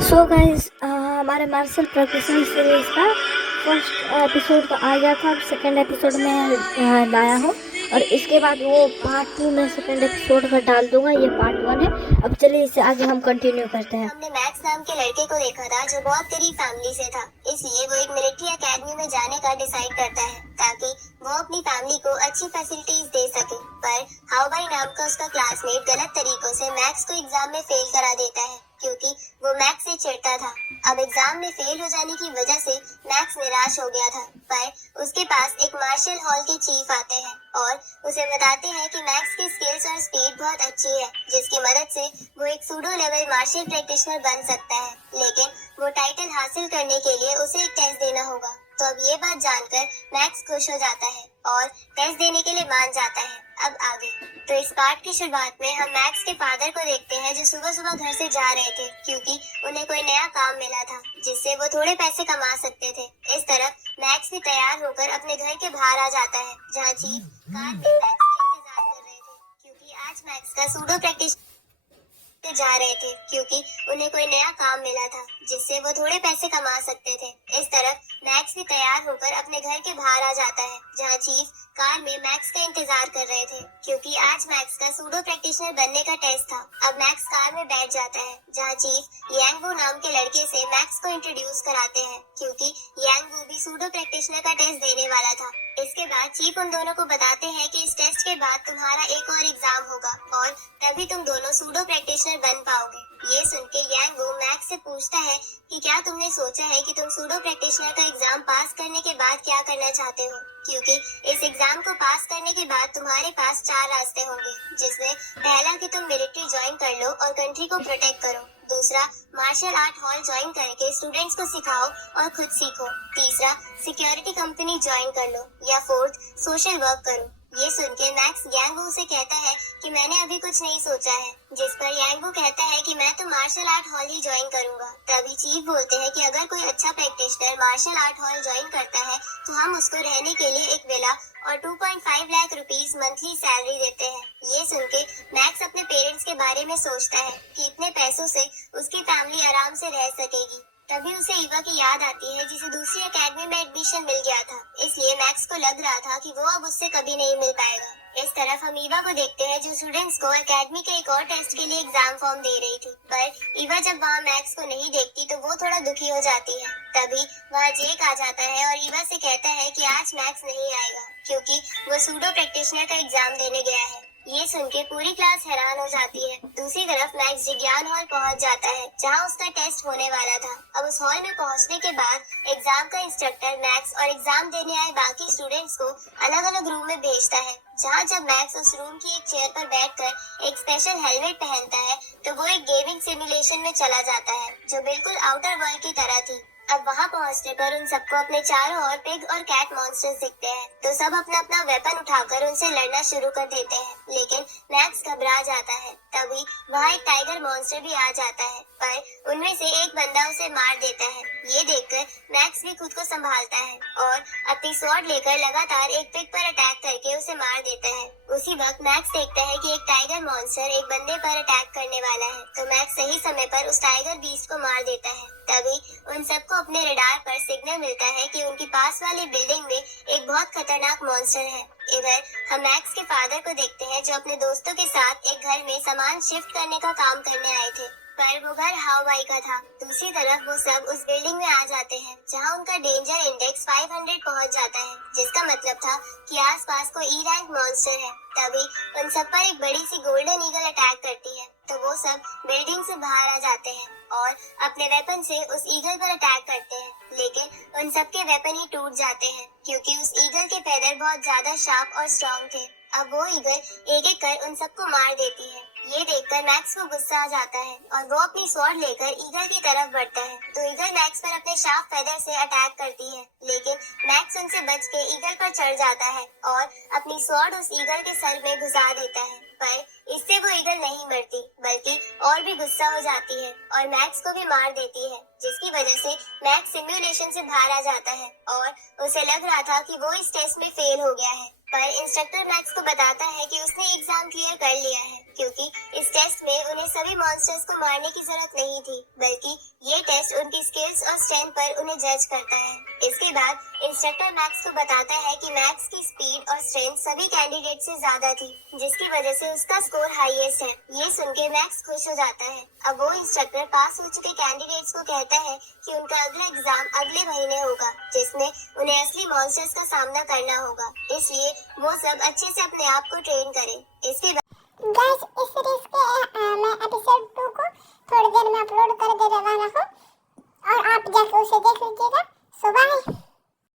So guys हमारे martial professional series का first episode तो आ गया था। अब सेकंड एपिसोड में लाया हूँ और इसके बाद वो पार्ट 2 में सेकंड एपिसोड का डाल दूंगा। ये पार्ट 1 है। अब चलिए इसे आगे हम कंटिन्यू करते हैं। हमने मैक्स नाम के लड़के को देखा था जो बहुत गरीब फैमिली से था, इसलिए वो एक मिलिट्री एकेडमी में जाने का डिसाइड करता है ताकि वो अपनी फैमिली को अच्छी फैसिलिटीज दे सके। पर हाउबाई नाम का उसका क्लासमेट गलत तरीकों से मैक्स को एग्जाम में फेल करा देता है क्योंकि वो मैक्स से चिढ़ता था। अब एग्जाम में फेल हो जाने की वजह से मैक्स निराश हो गया था, पर उसके पास एक मार्शल हॉल के चीफ आते हैं और उसे बताते हैं कि मैक्स की स्किल्स और स्पीड बहुत अच्छी है, जिसकी मदद से वो एक सूडो लेवल मार्शल प्रैक्टिशनर बन सकता है। लेकिन वो टाइटल हासिल करने के लिए उसे एक टेस्ट देना होगा। तो अब ये बात जानकर मैक्स खुश हो जाता है और टेस्ट देने के लिए मान जाता है। अब आगे तो इस पार्ट की शुरुआत में हम मैक्स के फादर को देखते हैं जो सुबह सुबह घर से जा रहे थे क्योंकि उन्हें कोई नया काम मिला था जिससे वो थोड़े पैसे कमा सकते थे। इस तरफ मैक्स भी तैयार होकर अपने घर के बाहर आ जाता है जहाँ चीफ कार में मैक्स का इंतजार कर रहे थे क्योंकि आज मैक्स का सूडो प्रैक्टिस जा रहे थे क्योंकि उन्हें कोई नया काम मिला था जिससे वो थोड़े पैसे कमा सकते थे। इस तरफ मैक्स भी तैयार होकर अपने घर के बाहर आ जाता है जहाँ चीफ कार में मैक्स का इंतजार कर रहे थे क्योंकि आज मैक्स का सूडो प्रैक्टिशनर बनने का टेस्ट था। अब मैक्स कार में बैठ जाता है जहाँ चीफ यांगवू नाम के लड़के से मैक्स को इंट्रोड्यूस कराते हैं क्योंकि यांगवू भी सूडो प्रैक्टिशनर का टेस्ट देने वाला था। इसके बाद चीफ उन दोनों को बताते हैं कि इस टेस्ट के बाद तुम्हारा एक और एग्जाम होगा और तभी तुम दोनों सूडो प्रैक्टिशनर बन पाओगे। ये सुन के यांगवू मैक्स से पूछता है कि क्या तुमने सोचा है कि तुम सूडो प्रैक्टिशनर का एग्जाम पास करने के बाद क्या करना चाहते हो, क्योंकि इस एग्जाम को पास करने के बाद तुम्हारे पास 4 रास्ते होंगे, जिसमें पहला कि तुम मिलिट्री ज्वाइन कर लो और कंट्री को प्रोटेक्ट करो, दूसरा मार्शल आर्ट हॉल ज्वाइन करके स्टूडेंट्स को सिखाओ और खुद सीखो, तीसरा सिक्योरिटी कंपनी ज्वाइन कर लो या फोर्थ सोशल वर्क करो। ये सुन के मैक्स यांगवू से कहता है कि मैंने अभी कुछ नहीं सोचा है, जिस पर यांगवू कहता है कि मैं तो मार्शल आर्ट हॉल ही ज्वाइन करूंगा। तभी चीफ बोलते हैं कि अगर कोई अच्छा practitioner martial art hall join करता है तो हम उसको रहने के लिए एक विला और 2.5 लाख रुपीस मंथली सैलरी देते हैं। ये सुन के मैक्स अपने पेरेंट्स के बारे में सोचता है कि इतने पैसों से उसकी फैमिली आराम से रह सकेगी। तभी उसे ईवा की याद आती है जिसे दूसरी एकेडमी में एडमिशन मिल गया था, इसलिए मैक्स को लग रहा था कि वो अब उससे कभी नहीं मिल पाएगा। इस तरफ हम ईवा को देखते हैं जो स्टूडेंट्स को एकेडमी के एक और टेस्ट के लिए एग्जाम फॉर्म दे रही थी, पर ईवा जब वहाँ मैक्स को नहीं देखती तो वो थोड़ा दुखी हो जाती है। तभी वहाँ जेक आ जाता है और ईवा से कहता है कि आज मैक्स नहीं आएगा क्योंकि वो सूडो प्रैक्टिशनर का एग्जाम देने गया है। ये सुन के पूरी क्लास हैरान हो जाती है। दूसरी तरफ मैक्स विज्ञान हॉल पहुंच जाता है जहां उसका टेस्ट होने वाला था। अब उस हॉल में पहुंचने के बाद एग्जाम का इंस्ट्रक्टर मैक्स और एग्जाम देने आए बाकी स्टूडेंट्स को अलग अलग रूम में भेजता है, जहां जब मैक्स उस रूम की एक चेयर पर बैठकर एक स्पेशल हेलमेट पहनता है तो वो एक गेमिंग सिमुलेशन में चला जाता है जो बिल्कुल आउटर वर्ल्ड की तरह थी। अब वहाँ पहुँचने पर उन सबको अपने चारों ओर पिग और कैट मॉन्स्टर्स दिखते हैं, तो सब अपना अपना वेपन उठाकर उनसे लड़ना शुरू कर देते हैं, लेकिन मैक्स घबरा जाता है। तभी वहाँ एक टाइगर मॉन्स्टर भी आ जाता है, पर उनमें से एक बंदा उसे मार देता है। ये देखकर मैक्स भी खुद को संभालता है और अपनी स्वॉर्ड लेकर लगातार एक पिग पर अटैक करके उसे मार देता है। उसी वक्त मैक्स देखता है कि एक टाइगर मॉन्स्टर एक बंदे पर अटैक करने वाला है, तो मैक्स सही समय पर उस टाइगर बीस्ट को मार देता है। तभी उन सबको अपने रडार पर सिग्नल मिलता है कि उनकी पास वाली बिल्डिंग में एक बहुत खतरनाक मॉन्स्टर है। इधर हम मैक्स के फादर को देखते हैं जो अपने दोस्तों के साथ एक घर में सामान शिफ्ट करने का काम करने आए थे, पर वो घर हाउबाई का था। दूसरी तरफ वो सब उस बिल्डिंग में आ जाते हैं जहां उनका डेंजर इंडेक्स 500 पहुंच जाता है, जिसका मतलब था कि आसपास कोई ई रैंक मॉन्स्टर है। तभी उन सब पर एक बड़ी सी गोल्डन ईगल अटैक करती है, तो वो सब बिल्डिंग से बाहर आ जाते हैं और अपने वेपन से उस ईगल पर अटैक करते हैं, लेकिन उन सब के वेपन ही टूट जाते हैं क्योंकि उस ईगल के पैदर बहुत ज्यादा शार्प और स्ट्रॉन्ग थे। अब वो ईगल एक एक कर उन सबको मार देती है। ये देखकर मैक्स को गुस्सा आ जाता है और वो अपनी स्वॉर्ड लेकर ईगल की तरफ बढ़ता है, तो ईगल मैक्स पर अपने शार्प फेदर से अटैक करती है, लेकिन मैक्स उनसे बच के ईगल पर चढ़ जाता है और अपनी स्वॉर्ड उस ईगल के सर में घुसा देता है, पर इससे वो ईगल नहीं मरती बल्कि और भी गुस्सा हो जाती है और मैक्स को भी मार देती है, जिसकी वजह से मैक्स सिमुलेशन से बाहर आ जाता है और उसे लग रहा था कि वो इस टेस्ट में फेल हो गया है। पर इंस्ट्रक्टर मैक्स को बताता है कि उसने एग्जाम क्लियर कर लिया है, क्योंकि इस टेस्ट में उन्हें सभी मॉन्स्टर्स को मारने की जरूरत नहीं थी, बल्कि ये टेस्ट उनकी स्किल्स और स्ट्रेंथ पर उन्हें जज करता है। इसके बाद इंस्ट्रक्टर मैक्स को बताता है कि मैक्स की स्पीड और स्ट्रेंथ सभी कैंडिडेट से ज्यादा थी, जिसकी वजह से उसका स्कोर हाईएस्ट है। ये सुन के मैक्स खुश हो जाता है। अब वो इंस्ट्रक्टर पास हो चुके कैंडिडेट्स को कहता है कि उनका अगला एग्जाम अगले महीने होगा, जिसमें उन्हें असली मॉन्स्टर्स का सामना करना होगा, इसलिए वो सब अच्छे से अपने आप को ट्रेन करें। इसके बाद